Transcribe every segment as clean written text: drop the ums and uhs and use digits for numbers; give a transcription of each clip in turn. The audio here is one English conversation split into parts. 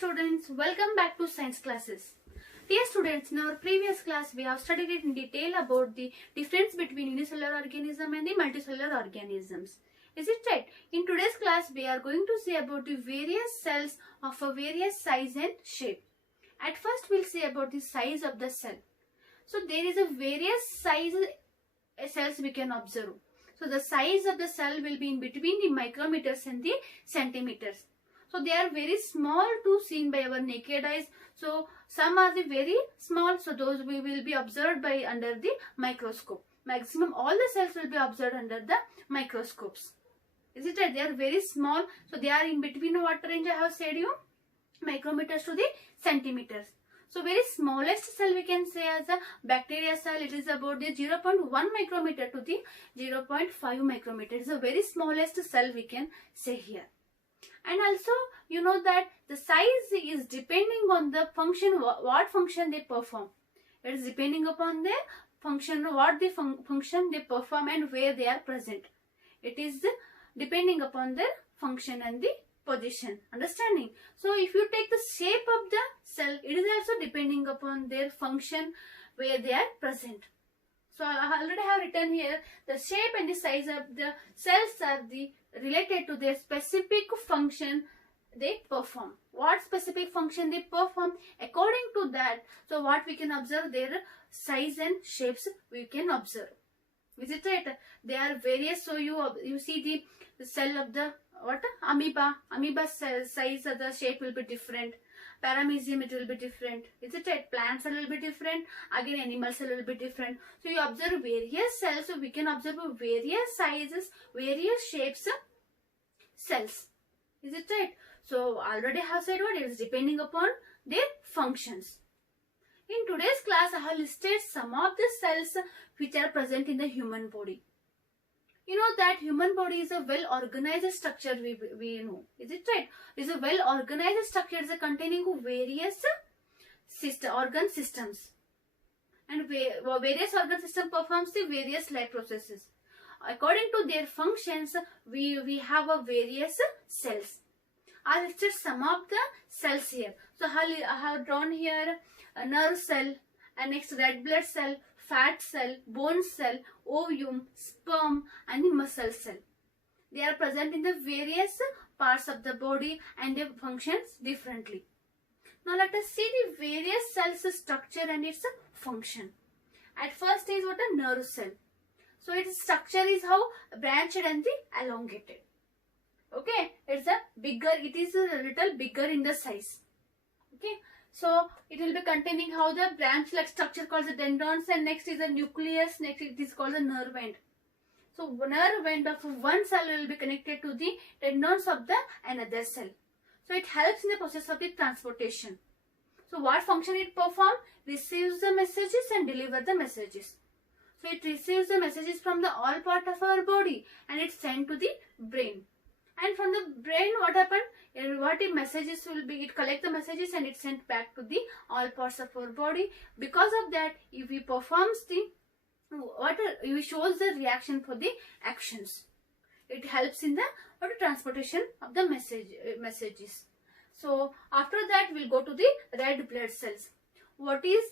students, welcome back to science classes. Dear students, in our previous class we have studied in detail about the difference between unicellular organism and the multicellular organisms. Is it right? In today's class we are going to see about the various cells of a various size and shape. At first we'll see about the size of the cell. So there is a various size cells we can observe. So the size of the cell will be in between the micrometers and the centimeters. So they are very small to seen by our naked eyes. So some are the very small. So those we will be observed by under the microscope. Maximum all the cells will be observed under the microscopes. Is it right? They are very small. So they are in between what range I have said you? Micrometers to the centimeters. So very smallest cell we can say as a bacteria cell. It is about the 0.1 micrometer to the 0.5 micrometer. It is a very smallest cell we can say here. And also you know that the size is depending on the function, what function they perform. It is depending upon the function, what the function they perform and where they are present. It is depending upon their function and the position. Understanding? So if you take the shape of the cell, it is also depending upon their function where they are present. So I already have written here the shape and the size of the cells are related to their specific function they perform. What specific function they perform, according to that, so what we can observe, their size and shapes we can observe. Is it right? They are various. So you see the cell of the amoeba. Amoeba cell size of the shape will be different. Paramecium it will be different. Is it right? Plants a little bit different. Again animals a little bit different. So you observe various cells. So we can observe various sizes, various shapes cells. Is it right? So already have said what it is depending upon their functions. In today's class I have listed some of the cells which are present in the human body. You know that human body is a well organized structure we know. Is it right? It is a well organized structure. It is containing various organ systems. And various organ system performs the various life processes. According to their functions, we have a various cells. I listed some of the cells here. So I have drawn here a nerve cell, and next red blood cell, fat cell, bone cell, ovum, sperm and the muscle cell. They are present in the various parts of the body and they functions differently. Now let us see the various cells structure and its function. At first is what a nerve cell. So its structure is how branched and the elongated. Okay, it is a little bigger in the size. Okay. So it will be containing how the branch like structure called the dendrons, and next is the nucleus, next it is called the nerve end. So nerve end of one cell will be connected to the tendons of the another cell. So it helps in the process of the transportation. So what function it performs? Receives the messages and deliver the messages. So it receives the messages from the all part of our body and it's sent to the brain. And from the brain what happened? What if messages will be, it collect the messages and it's sent back to the all parts of our body. Because of that, if we performs it shows the reaction for the actions. It helps in the transportation of the messages. So after that we'll go to the red blood cells. What is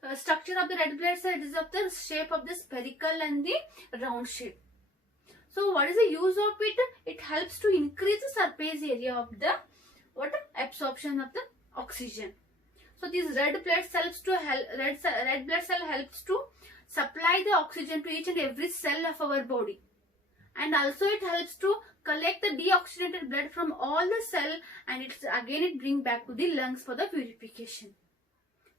the structure of the red blood cell? It is of the shape of the spherical and the round shape. So what is the use of it? It helps to increase the surface area of the absorption of the oxygen. So these red blood cells red blood cell helps to supply the oxygen to each and every cell of our body. And also it helps to collect the deoxygenated blood from all the cell and it bring back to the lungs for the purification.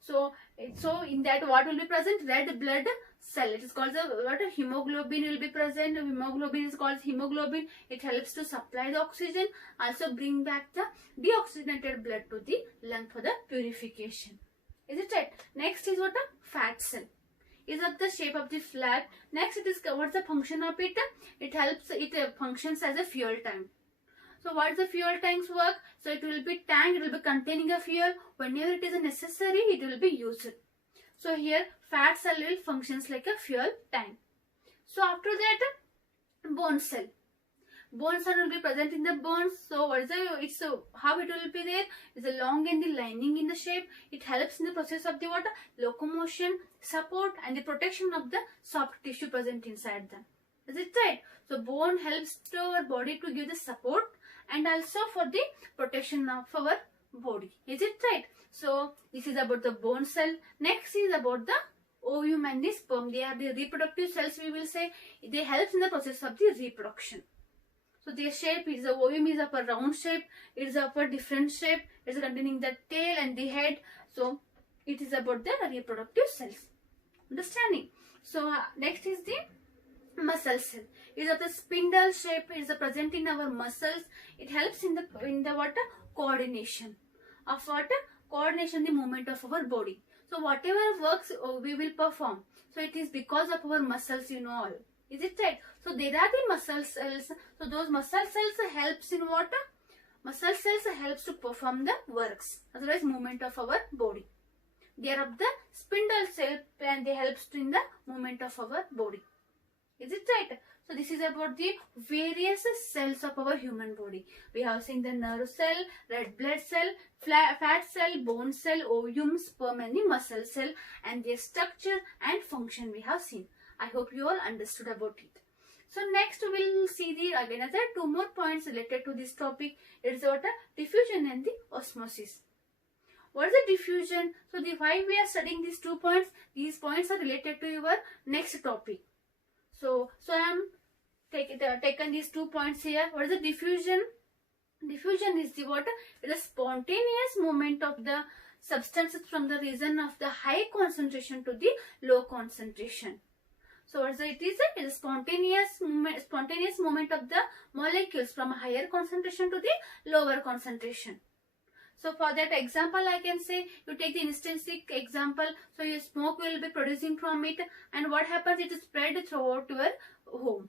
So in that what will be present? Red blood cell. It is called the hemoglobin will be present. Hemoglobin is called hemoglobin. It helps to supply the oxygen, also bring back the deoxygenated blood to the lung for the purification. Is it right? Next is what a fat cell. Is of the shape of the flag. Next it is what's the function of it? It functions as a fuel tank. So what is the fuel tank's work? So it will be tank, it will be containing a fuel. Whenever it is necessary, it will be used. So here fat cell will functions like a fuel tank. So after that, bone cell. Bone cell will be present in the bones. So what is how it will be there? It's a long and the lining in the shape. It helps in the process of the what? Locomotion, support, and the protection of the soft tissue present inside them. Is it right? So bone helps to our body to give the support and also for the protection of our body. Is it right? So this is about the bone cell. Next is about the ovum and the sperm. They are the reproductive cells, we will say. They help in the process of the reproduction. So their shape is, the ovum is of a round shape. It is of a different shape. It is containing the tail and the head. So it is about the reproductive cells. Understanding? So next is the muscle cell. It is of the spindle shape. It is present in our muscles. It helps in the what? Coordination of what? Coordination, the movement of our body. So whatever works we will perform. So it is because of our muscles, you know all. Is it right? So there are the muscle cells. So those muscle cells helps in what? Muscle cells helps to perform the works. Otherwise movement of our body. They are of the spindle shape and they helps in the movement of our body. Is it right? So this is about the various cells of our human body. We have seen the nerve cell, red blood cell, fat cell, bone cell, ovum, sperm and the muscle cell, and their structure and function we have seen. I hope you all understood about it. So next we will see another two more points related to this topic. It is about diffusion and the osmosis. What is the diffusion? So why we are studying these 2 points? These points are related to your next topic. So I am taken these 2 points here. What is the diffusion? Diffusion is the what? It is a spontaneous movement of the substances from the region of the high concentration to the low concentration. So what is it? It is a spontaneous movement of the molecules from a higher concentration to the lower concentration. So for that example, I can say you take the instantic example. So your smoke will be producing from it, and what happens? It is spread throughout your home.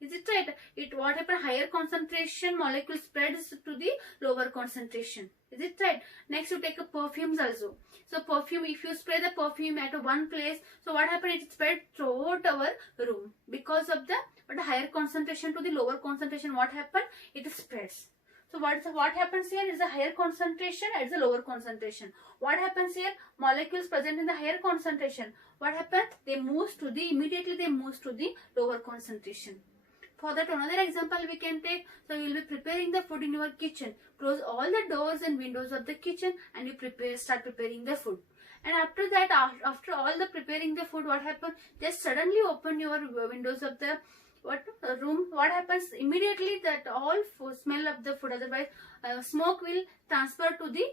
Is it right? What happens? Higher concentration molecule spreads to the lower concentration. Is it right? Next, you take a perfumes also. So perfume, if you spray the perfume at one place, so what happens? It spread throughout our room because of the higher concentration to the lower concentration. What happens? It spreads. So what happens here is a higher concentration at the lower concentration. What happens here? Molecules present in the higher concentration. What happens? Immediately they move to the lower concentration. For that, another example we can take. So you will be preparing the food in your kitchen. Close all the doors and windows of the kitchen and you start preparing the food. And after that, after all the preparing the food, what happens? Just suddenly open your windows of the room. What happens? Immediately that all smell of the food, otherwise smoke will transfer to the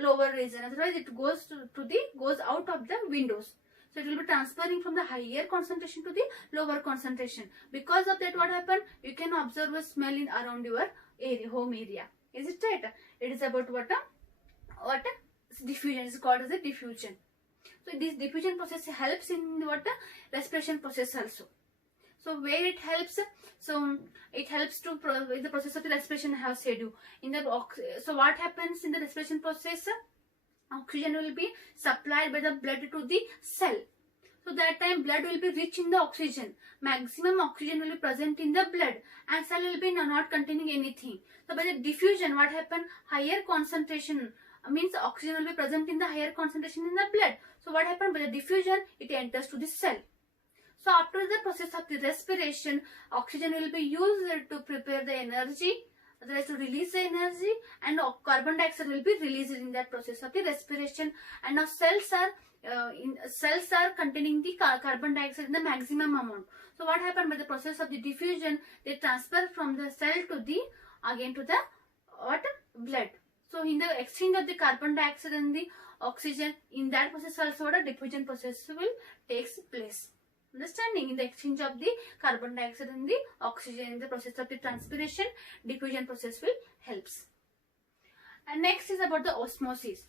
lower region. Otherwise it goes goes out of the windows. So it will be transferring from the higher concentration to the lower concentration. Because of that, what happened? You can observe a smell in around your home area. Is it right? It is about diffusion. It is called as a diffusion. So this diffusion process helps in respiration process also. So where it helps? So it helps to in the process of the respiration. I have said you so what happens in the respiration process? Oxygen will be supplied by the blood to the cell. So that time blood will be rich in the oxygen. Maximum oxygen will be present in the blood and cell will be not containing anything. So by the diffusion, what happen? Higher concentration means oxygen will be present in the higher concentration in the blood. So what happens? By the diffusion, it enters to the cell. So after the process of the respiration, oxygen will be used to prepare the energy, otherwise to release the energy, and carbon dioxide will be released in that process of the respiration. And now cells are containing the carbon dioxide in the maximum amount. So what happened? By the process of the diffusion, they transfer from the cell to the blood. So in the exchange of the carbon dioxide and the oxygen, in that process also the diffusion process will takes place. Understanding? In the exchange of the carbon dioxide and the oxygen in the process of the transpiration, diffusion process will helps. And next is about the osmosis.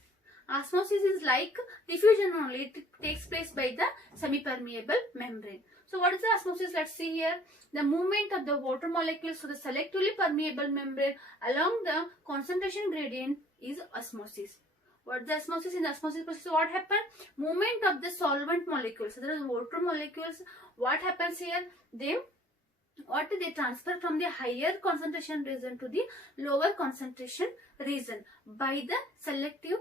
Osmosis is like diffusion only. It takes place by the semi-permeable membrane. So what is the osmosis? Let's see here. The movement of the water molecules to the selectively permeable membrane along the concentration gradient is osmosis. What is the osmosis? In the osmosis process, what happens? Movement of the solvent molecules. So there are water molecules. What happens here? They what they transfer from the higher concentration region to the lower concentration region by the selectively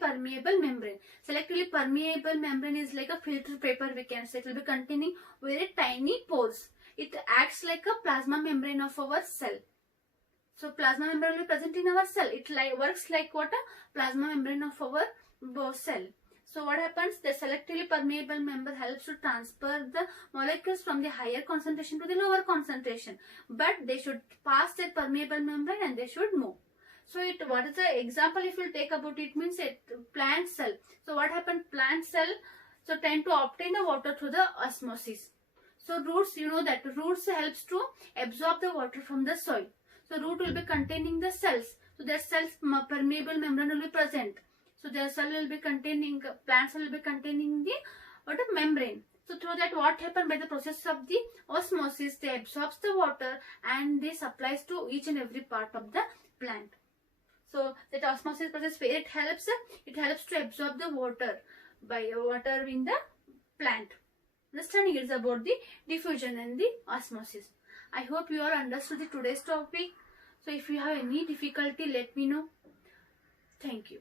permeable membrane. Selectively permeable membrane is like a filter paper, we can say. It will be containing very tiny pores. It acts like a plasma membrane of our cell. So plasma membrane will be present in our cell. It works like what? A plasma membrane of our cell. So what happens? The selectively permeable membrane helps to transfer the molecules from the higher concentration to the lower concentration. But they should pass their permeable membrane and they should move. So what is the example if you take about it, means a plant cell. So what happened? Plant cell so tend to obtain the water through the osmosis. So roots, you know that roots helps to absorb the water from the soil. So root will be containing the cells. So their cells permeable membrane will be present. So their cell will be containing, plant cell will be containing the membrane. So through that what happened, by the process of the osmosis, they absorbs the water and they supplies to each and every part of the plant. So that osmosis process where it helps to absorb the water by water in the plant. Understanding is about the diffusion and the osmosis. I hope you all understood the today's topic. So if you have any difficulty, let me know. Thank you.